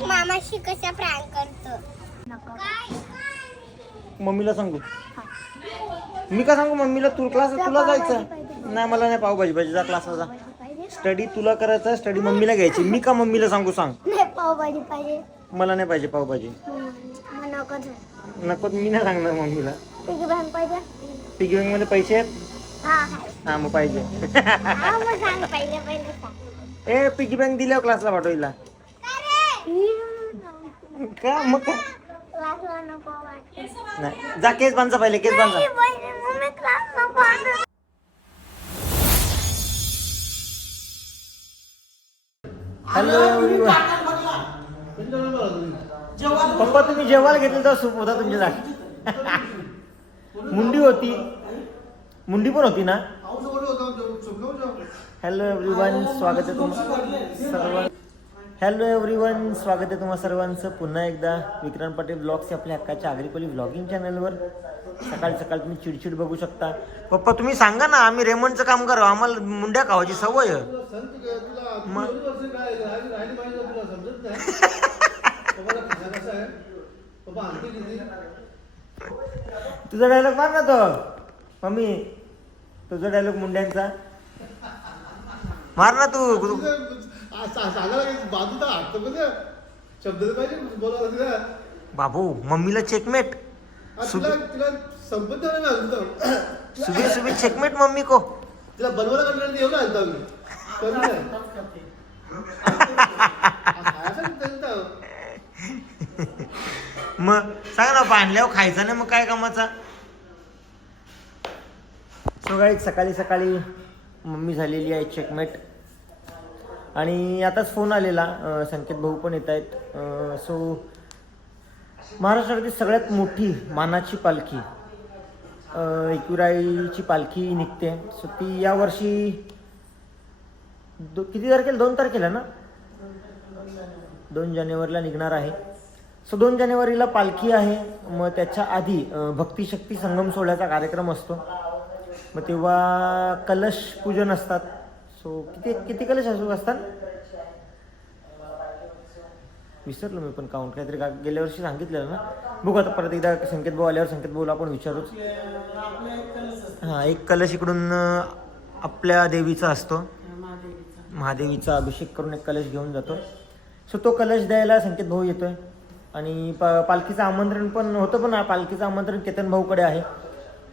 मामाशी prank करतो? मम्मीला सांगू. मी का सांगू मम्मीला? तू क्लास तुला जायचं. नाही मला नाही पावभाजी भाजी जा क्लासला जा. स्टडी तुला करायचा स्टडी मम्मीला घ्यायची. मी का मम्मीला सांगू सांग? नाही पावभाजी पाहिजे. मला नाही पाहिजे पावभाजी. नको मी नाही सांगणार मम्मीला. पिगी बँक पाहिजे? पिगी बँकमध्ये पैसे आहेत? हा मग पाहिजे. हा ए पिगी बँक दिल्यावर क्लासला पाठवला का? मग काय? नाही. जा केस बांधा पहिले केस बांधा. हॅलो पप्पा तुम्ही जेवायला घेतलं तर सूप होता तुमच्यासाठी मुंडी होती. मुंडी पण होती ना? हॅलो एव्हरीवन स्वागत आहे तुम्हा सर्व हॅलो एव्हरीवन स्वागत आहे तुम्हा सर्वांचं. पुन्हा एकदा विक्रांत पाटील ब्लॉग्स आपल्या हक्काच्या आगरीपली ब्लॉगिंग चॅनलवर सकाळी सकाळी तुम्ही चिडचिड बघू शकता. पप्पा तुम्ही सांगा ना आम्ही रेमंडचं काम करू आम्हाला मुंड्या खावायची सवय मग तुझा डायलॉग मार ना तो. मम्मी तुझा डायलॉग मुंड्यांचा. मार ना तू. हात शब्द तर पाहिजे बोलायला तिला बाबू मम्मीला चेकमेट आज तिला तिला संपत नाही ना अजून तर. सुबी सुबी चेकमेट मम्मी को तिला बनवायला कंटाळा येऊ ना आणता मी करू नाही. आ, खायचं ना त्यांचं. मग सांग ना बांधल्यावर खायचा नाही मग काय कामाचा सो गाईज सकाळी सकाळी मम्मी झालेली आहे चेकमेट आणि आताच फोन आलेला संकेत भाऊ पण येत आहेत. सो महाराष्ट्रातील सगळ्यात मोठी मानाची पालखी अं, एकविराईची पालखी निघते. सो ती यावर्षी दो किती तारखेला? दोन तारखेला ना? दोन जानेवारीला निघणार आहे. सो दोन जानेवारीला पालखी आहे. मग त्याच्या आधी भक्तिशक्ती संगम सोहळ्याचा कार्यक्रम असतो. मग तेव्हा कलश पूजन असतात. सो किती किती कलश असू असतात विसरलो मी पण काउंट काहीतरी का गेल्या वर्षी सांगितलेलं ना. बघू आता परत एकदा संकेत भाऊ आल्यावर संकेत भाऊला आपण विचारूच. हां एक कलश इकडून आपल्या देवीचा असतो. महादेवीचा अभिषेक करून एक कलश घेऊन जातो. सो तो कलश द्यायला संकेत भाऊ येतोय. आणि पा पालखीचं आमंत्रण पण होतं पण पालखीचं आमंत्रण केतन भाऊकडे आहे.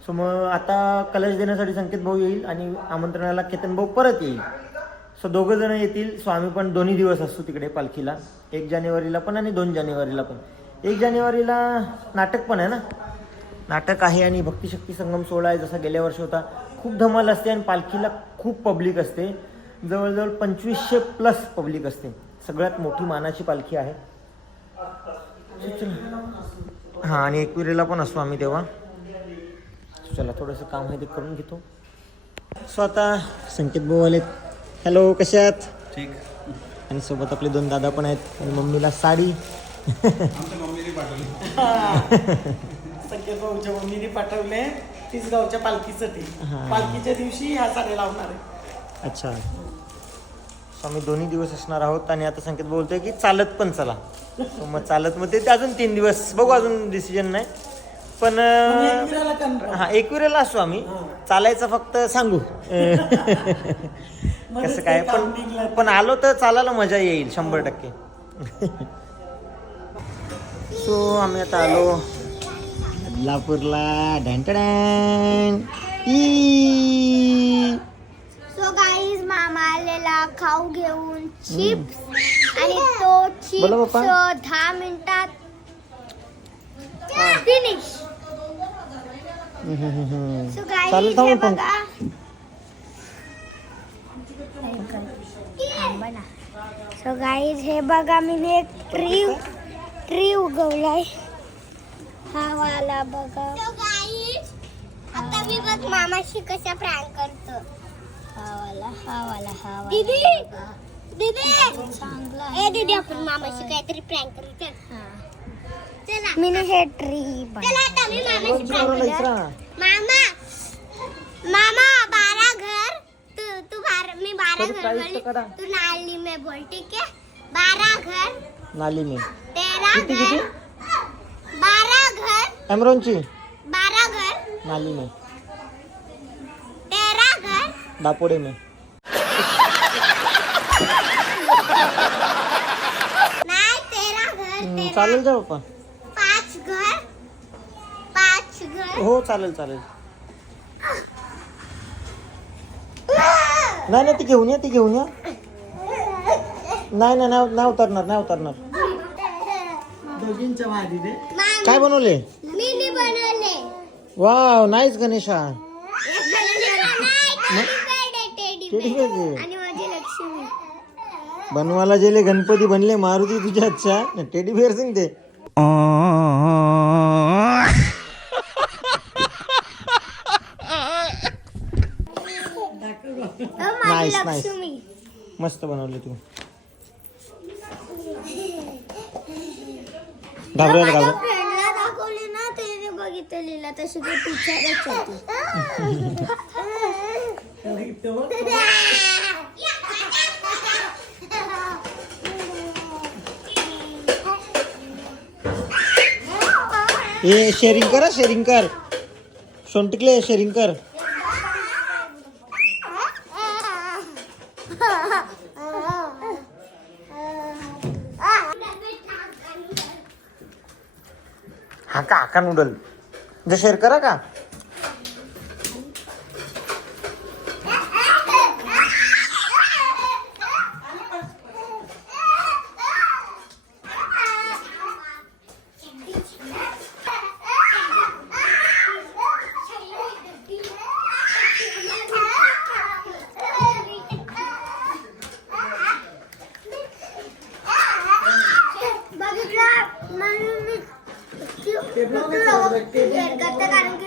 सो मग आता कलश देण्यासाठी संकेत भाऊ येईल आणि आमंत्रणाला केतन भाऊ परत येईल. सो दोघं जण येतील. सो आम्ही पण दोन्ही दिवस असतो तिकडे पालखीला. एक जानेवारीला पण आणि दोन जानेवारीला पण. एक जानेवारीला नाटक पण आहे ना? नाटक आहे आणि भक्तिशक्ती संगम सोहळा आहे जसा गेल्या वर्षी होता. खूप धमाल असते आणि पालखीला खूप पब्लिक असते. जवळजवळ पंचवीसशे प्लस पब्लिक असते. सगळ्यात मोठी मानाची पालखी आहे. हां आणि एकविरेला पण असतो आम्ही तेव्हा. चला थोडंसं काम आहे ते करून घेतो. सो आता संकेत भाऊ आलेत. हॅलो कशात ठीक. आणि सोबत आपले दोन दादा पण आहेत आणि मम्मीला साडी. संकेत भाऊच्या मम्मीने पाठवले. तीस गावच्या पालखीसाठी हा. पालखीच्या दिवशी ह्या साड्या लावणार आहे. अच्छा. सो आम्ही दोन्ही दिवस असणार आहोत आणि आता संकेत बोलतोय की चालत पण चला. मग चालत मग ते ते अजून तीन दिवस. बघू अजून डिसिजन नाही. पण म्हणजे. हा एकविरेला असू आम्ही. चालायचं फक्त सांगू. कसं काय? पण. पण आलो तर चालायला मजा येईल शंभर टक्के. सो आम्ही आता आलो. बदलापूरला डॅन ई. सो गाईज मामा आलेला खाऊ घेऊन चिप्स आणि तो बोला चिप्स. दहा मिनिटात फिनिश चालेल गाईज थांबू हे पण. सो गाईज हे बघा मी एक ट्री ट्री उगवलाय. हा वाला बघा. आता मी बघ मामाशी कशा प्रँक करतो. हा वाला हा वाला हा वाला दीदी दीदी. चांगला ए दीदी आपण मामाशी काहीतरी प्रँक करू चल. चला. मी हे ट्री चला आता मी मामाशी prank करूया. मामा मामा बारा घर. तू तू बारा मी बारा घर तो बोली करा। तू नाली में बोल ठीक है बारह घर. नाली में. तेरा किती किती? घर. बारह घर. एमरोनची बारह घर. नाली में. तेरा घर. दापोडे में. नाही तेरा घर हम्म, तेरा चालेल जा पाच घर पाच घर हो चालेल चालेल. नाही नाही ती घेऊन या ती घेऊन या. नाही नाही नाही नाही उतरणार नाही उतरणार. दोघींच्या काय बनवले? मिनी बनवले. Wow nice Ganesha. Teddy teddy bear आहे. आणि माझी लक्ष्मी. बनवायला गेले गणपती बनले मारुती तुझ्या अच्छा टेडी बिअर सिंग ते मस्त बनवले तू. घाबरायला घाबर फ्रेंडला दाखवली ना त्याने बघितलेला तशी ती टीचरच होती. इथं बघ. ए शेअरिंग कर शेअरिंग कर. सोनटिकले शेअरिंग कर. हा का नूडल जे शेअर करा का बघितलं म्हणून मी शेअर करते कारण की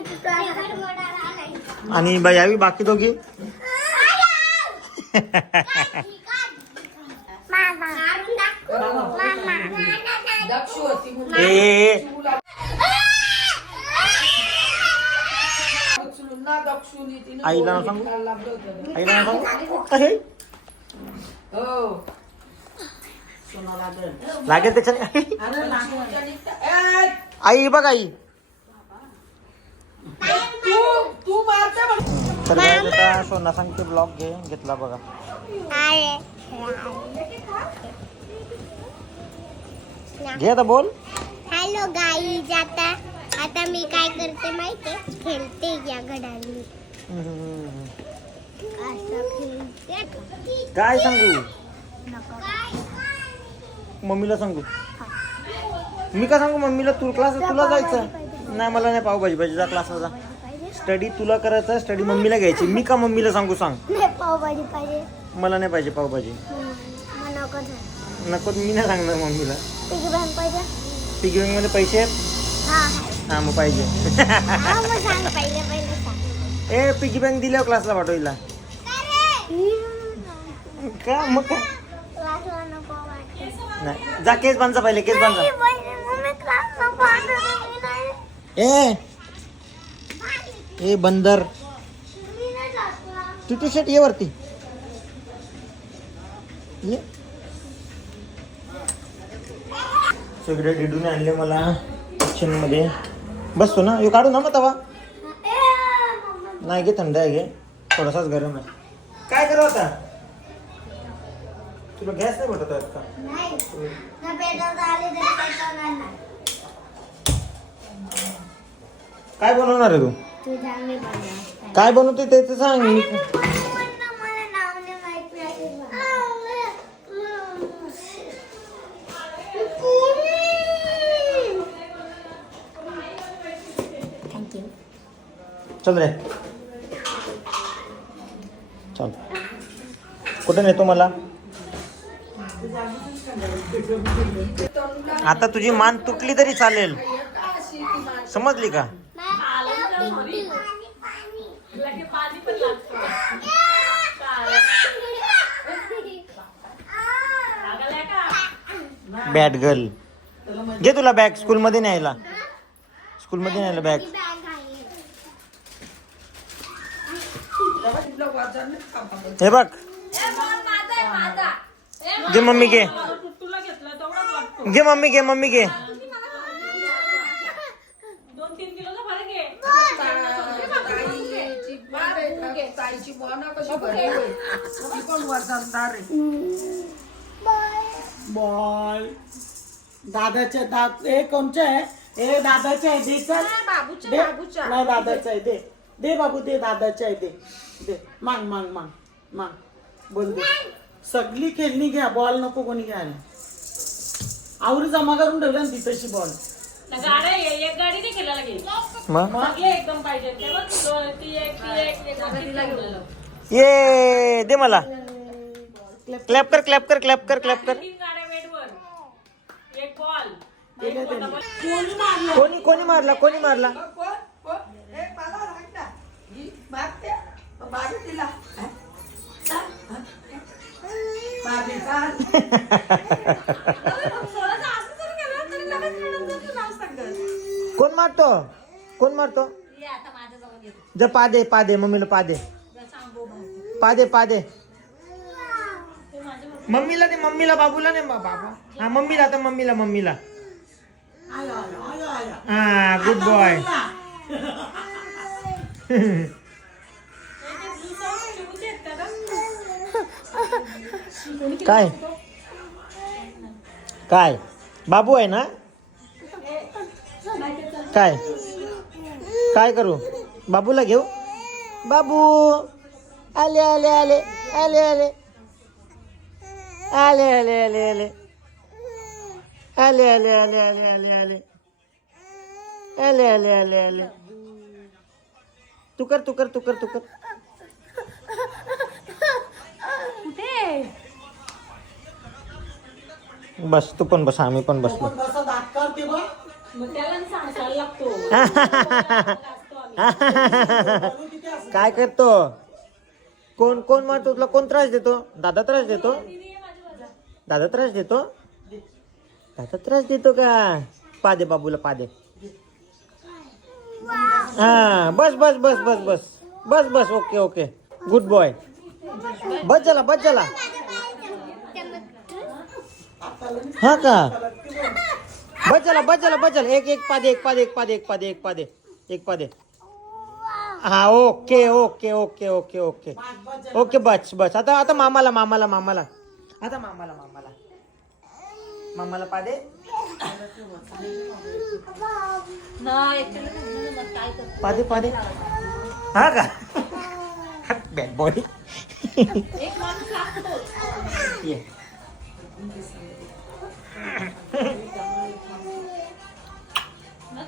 तुला आणि बाई यावी बाकी दोघी ए, ए ए. आईला नाव सांगू आईला नाव सांगू अहे. लागेल त्याच्याने अरे लागलं. आई बघ आई तू मारते म्हण. तर आता सोना सांगते ब्लॉग घे घेतला बघा. घे आता बोल. हॅलो गाईज आता आता मी काय करते माहितीये? खेळते या घडांनी असं खेळते. काय सांगू. मम्मीला सांगू. मी का सांगू मम्मीला तू क्लास तुला जायचं नाही मला नाही पावभाजी पाहिजे. जा क्लासला जा. स्टडी तुला करायचं स्टडी मम्मीला घ्यायची. मी का मम्मीला सांगू सांग? नाही पावभाजी पाहिजे. मला नाही पाहिजे पावभाजी. हम्म, नको मी नाही सांगणार मम्मीला. पिगी बँक पाहिजे? पिगी मध्ये पैसे आहेत? हा हा. हा मग पाहिजे. हा, मग सांग पहिले पहिले सांग. ए पिगी बँक दिल्यावर क्लासला पाठवायला हम्म, का? मग काय? क्लासला नको वाटतं. नाही. जा केस बांधा पहिले केस बांधा नाही, पहिले मम्मी क्लासला पाठवते, मी नाही- ए! ए बंदर. मी तू टी शर्ट ये वरती. ये. सगळे डिडूने आणले मला किचनमध्ये. बसतो ना? यो काढू ना मग तवा. नाही घे थंड आहे घे थोडासाच गरम आहे. काय करू आता? तुला गॅस नाही भेटत आहेत का नाही. ना पेटवता आली तरी पेटवणार नाही. काय बनवणार आहे तू. काय बनवते ते तर सांग. चल रे. चल. कुठे नेतो मला? आता तुझी मान तुटली तरी चालेल. समजली का? बॅट गर्ल घे तुला बॅग स्कूल मध्ये न्यायला. स्कूल मध्ये न्यायला बॅग हे बघ. घे मम्मी घे. घे मम्मी घे मम्मी घे. दोन तीन किलोचा फरक आहे ताईची बारे ताईची बॉना कशी. ती पण आहे. बॉल. दादाचे दात हे कोणचे? आहे हे दादाचे आहे दे चल. बाबूच्या दे. बाबूच्या. नाही दादाचे आहे दे. दे बाबू दे दादाचे आहे दे. दे. मांग मांग मांग मांग. बोल दे. सगळी खेळणी घ्या बॉल नको कोणी घ्यायला. आवरी जमा करून ठेवल्या ना ती तशी बॉल ये दे मला. क्लॅप कर क्लॅप कर क्लॅप कर क्लॅप कर कोण मारतो? कोण मारतो? ज पादे पादे मम्मीला पादे पादे पादे मम्मीला दे मम्मीला बाबूला नाही बाबा. हा मम्मीला आता मम्मीला मम्मीला. हा गुड बॉय काय? काय? बाबू आहे ना? काय? काय करू? बाबूला घेऊ? बाबू आले आले आले आले आले. आले आले आले आले. आले आले आले आले आले आले. आले आले आले आले. तू कर तू कर तू कर तू कर. बस तू पण बस आम्ही पण बसलो. काय करतो? कोण कोण मारतो? तुला कोण त्रास देतो? दादा त्रास देतो? दादा त्रास देतो? दादा त्रास देतो का? पादे बाबूला पादे. हा बस बस बस बस बस. बस बस ओके ओके. गुड बॉय बस झाला बस झाला हा का? बस झाला बस झाला बस झाला एक एक पादे एक पादे एक पादे एक पादे एक पादे एक पादे. हा okay okay okay okay okay. Okay बस बस. आता आता मामाला मामाला मामाला. आता मामाला मामाला. मामाला पादे. पादे पादे. हा का? बॅड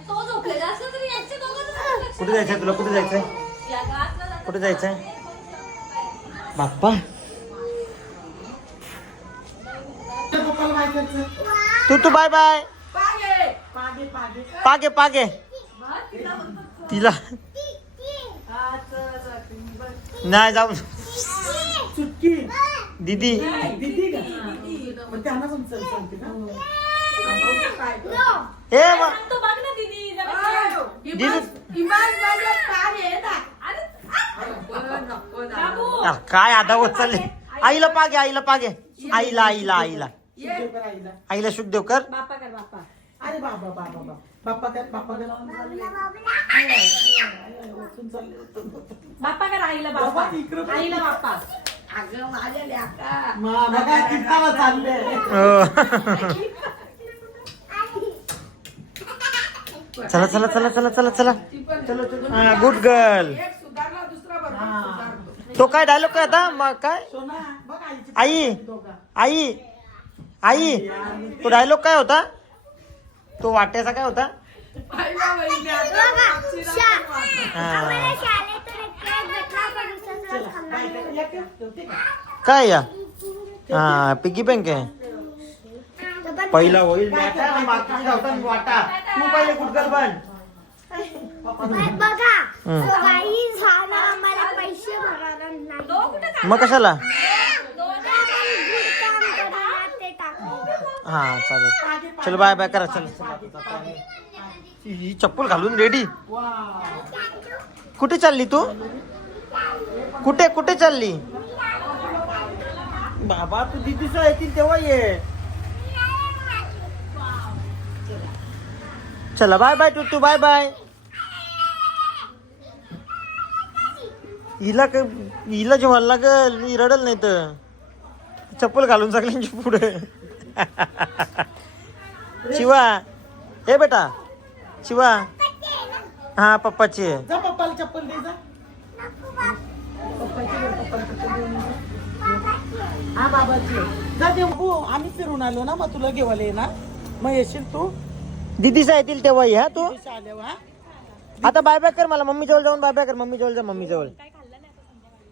दोघं कुठे जायचंय तुला? कुठे जायचंय. कुठे जायचंय? बाप्पा. तू तू बाय बाय. पागे. पागे तिला नाही जाऊ. चुटकी दीदी. हे. काय आता उचलले? आईला पागे आईला पागे. आईला आईला आईला. आईला. आईला सुख देव कर बाप्पा कर बाप्पा अरे बाबा बाबा बाबा. बाप्पा कर बाप्पा कर. उठून चालले, उठून, उठून. बाप्पा कर आईला बाप्पा बाबा, इकडं बघ. आईला बाप्पा अगं माझ्या लेका. मा बघा किताला चालले. हो. चला चला चला चला चला चला. हा गुड गर्ल एक सुधारला दुसरा बरोबर सुधारतो. तो काय डायलॉग काय आता मग काय? सोना बघ आईची आई. दोघा. आई. आई तो डायलॉग काय होता? तो वाट्याचा काय होता? काय या? हा पिगी बँक आहे. पहिला होईल. तू पहिले कुठकर बन? मग कशाला? हा चालेल. चल बाय बाय करा चल ही चप्पल घालून रेडी कुठे चालली तू? कुठे कुठे चालली? बाबा तू दिदीच येतील तेव्हा ये. चला बाय बाय तू तू बाय बाय. हिला काय हिला जेव्हा लागल रडल नाही तर. चप्पल घालून सगळ्यांची पुढे. शिवा. हे बेटा. शिवा. हा पप्पाची आहे. जा पप्पाला चप्पल दे जा. हा बाबाची आहे. जा देऊ हो, आम्ही फिरून आलो ना मग तुला घेवायला येणार मग येशील तू? दीदीचा येतील तेव्हा ये हा तू? दिवशी आल्यावर हा. आता बाय बाय कर मला मम्मी जवळ जाऊन बाय बाय कर मम्मी जवळ जा मम्मी जवळ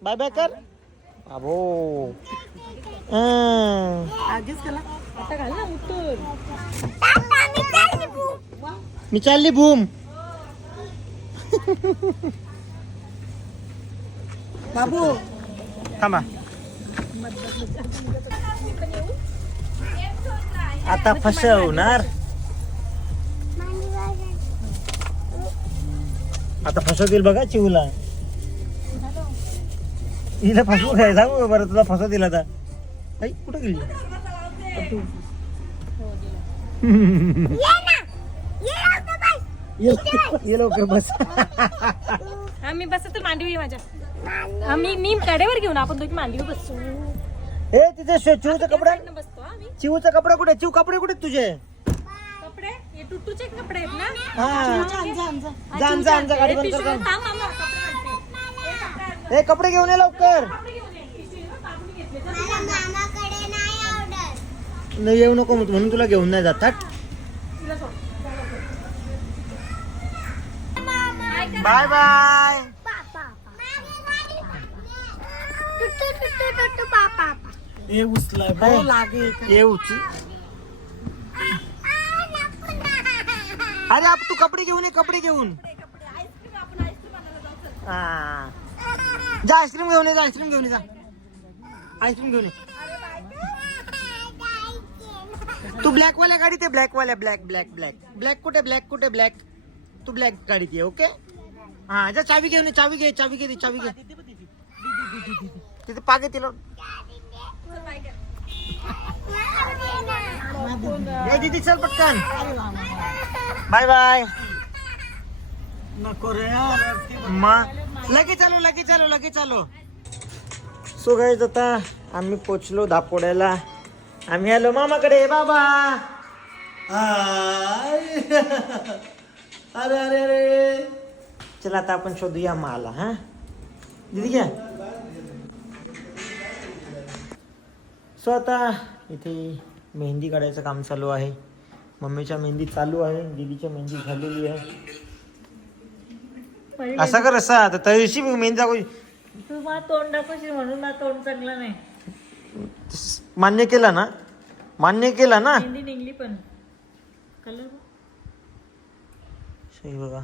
बाय बाय कर. अबो. हं. आधीच केला. आता घाल ना उत्तर मी चालली बूम. बाबू. थांबा. आता फसवणार. आता फसवतील बघा चिवला. हिला फसवू काय सांगू बरं तुला फसवतील आता? कुठं गेली? ये ये लवकर बस आम्ही बस तर मांडवी माझ्या. आम्ही मी कडेवर घेऊन आपण दोघी मांडवी बसतो हे तिथे चिवचा कपडा? बसतो आम्ही चिवचा कपडा कुठे? चिव कपडे कुठे तुझे? कपडे? हे टुटूचे कपडे आहेत ना? जा जा जा गाडी बंद कर पिशवी- जा. थांब, मामा, कपडे घेऊन ये लवकर. नाही येऊ नको म्हणून तुला घेऊन नाही जात हट. बाय बाय हे लागे अरे आप तू कपडे घेऊन ये कपडे घेऊन. हा. जा आईस्क्रीम घेऊन ये जा आईस्क्रीम घेऊन ये जा. आईस्क्रीम घेऊन ये. तू ब्लॅक वाल्या गाडीत आहे ब्लॅक वाल्या ब्लॅक ब्लॅक ब्लॅक ब्लॅक कुठे ब्लॅक कुठे ब्लॅक तू ब्लॅक गाडीत ये ओके हा जा चावी घेऊन ये चावी घे चावी घे ती चावी घे. तिथे पागे तिला. ए दीदी चल पटकन. बाय बाय नको रे मग लगेच आलो लगेच आलो लगेच आलो. सो गाईज आता आम्ही पोचलो दापोड्याला. आम्ही आलो मामाकडे बाबा. हाय. अरे अरे अरे. चला आता आपण शोधूया माला हा? दीदी घ्या. सो आता इथे मेहंदी काढायचं काम चालू आहे. मम्मीच्या मेहंदी चालू आहे दीदीच्या मेहंदी झालेली आहे. असा कर असा आता तळशी मेहंदी दाखव. तू मला तोंड दाखवशील म्हणून मला तोंड चांगलं नाही. मान्य केला ना? मान्य केला ना? मेहंदी निघली पण. कलर सही बघा.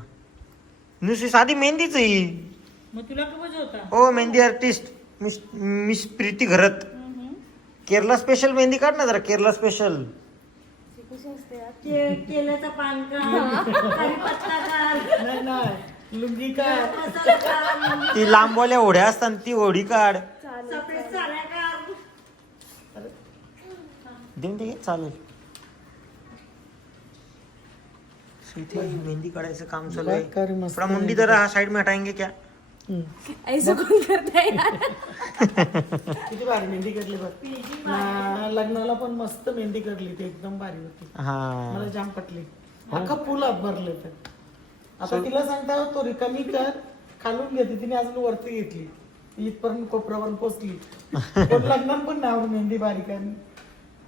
नुसती साधी मेहंदीच ही. मग तुला खूपच होता. ओ mehndi artist miss miss Preeti Gharat. Kerala special mehndi काढ ना जरा केरला स्पेशल केल्याचा पान का? लुंगी ती लांबवाल्या ओढ्या असतात ती ओढी काढ. देऊन दे चालेल. इथे मेहंदी काढायचं काम चालू करे आहे. मस्त थोड़ा मुंडी जरा हा साइड में हटाएंगे क्या? ऐसा कोण करताय किती भारी मेहंदी काढली बघ. ना, लग्नाला पण मस्त मेहंदी काढली ती एकदम भारी होती. हा. मला जाम पटली. अख्खा फुलात भरले ते. आता तिला सांगता तो रिकामी कर खालून घेते तिने अजून वरती घेतली. इथपर्यंत कोपऱ्यावर पोचली. पण लग्नात पण नाव मेहंदी बारीक आणि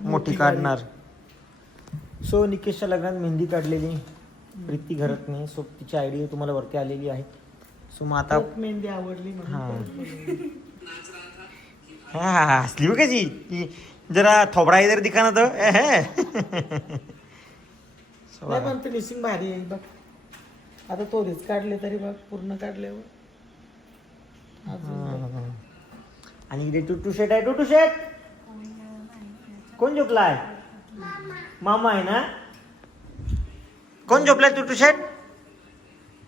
मोठी काढणार. सो निकेशच्या लग्नात मेहंदी काढलेली. प्रीती घरतने. सो तिची आयडिया तुम्हाला वरती आलेली आहे. सो मग आता मेहंदी आवडली म्हणून हा. हा हसली बघ कशी. जरा थोबडा इधर दिखा ना तो एहे. So, नाही पण फिनिशिंग भारी आहे. बघ. आता तोरीच काढले तरी बघ. पूर्ण काढल्यावर. अजून आणि इथे टुटू शेट आहे टुटू शेट. कोण झोपलाय मामा आहे ना कोण झोपलाय टुटू शेट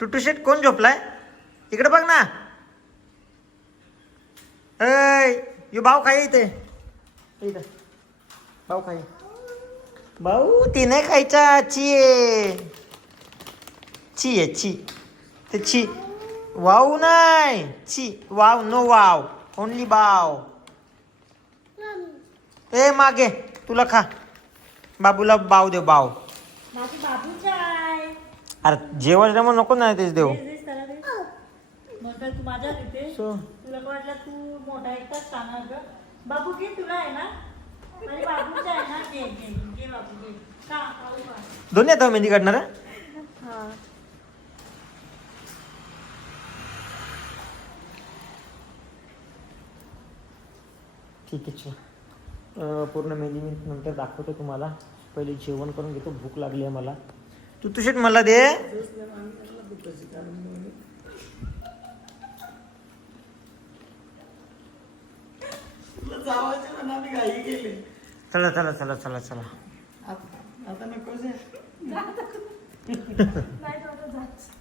टुटू शेट कोण झोपलाय इकडे बघ ना ऐ यो भाऊ खाय इथे इथं भाऊ खाय भाऊ ती नाही खायचा आची आहे ची आहे ची ते ची वाव नाही ची वाव नो वाव ओनली बाव ए मागे. तुला खा. बाबूला बाव दे बाव. माझी बाबूच्या आहे अरे जेवण मग नको नाही तेच देऊ. तेच त्याला दे. मग काय तू माझ्या तिथे. सो. तुला काय वाटलं तू मोठा एकटाच खाणार ग? बाबू घे तुला आहे ना? बाबूचा आहे ना घे घे घे बाबू घे. का खाऊ का दोन्ही आता मेहंदी काढणार? हा. ठीक आहे चल. पूर्ण मेहंदी मी नंतर दाखवतो तुम्हाला. पहिले जेवण करून घेतो भूक लागली आहे मला. तू तुझेच मला दे. चला चला चला चला चला. आता नको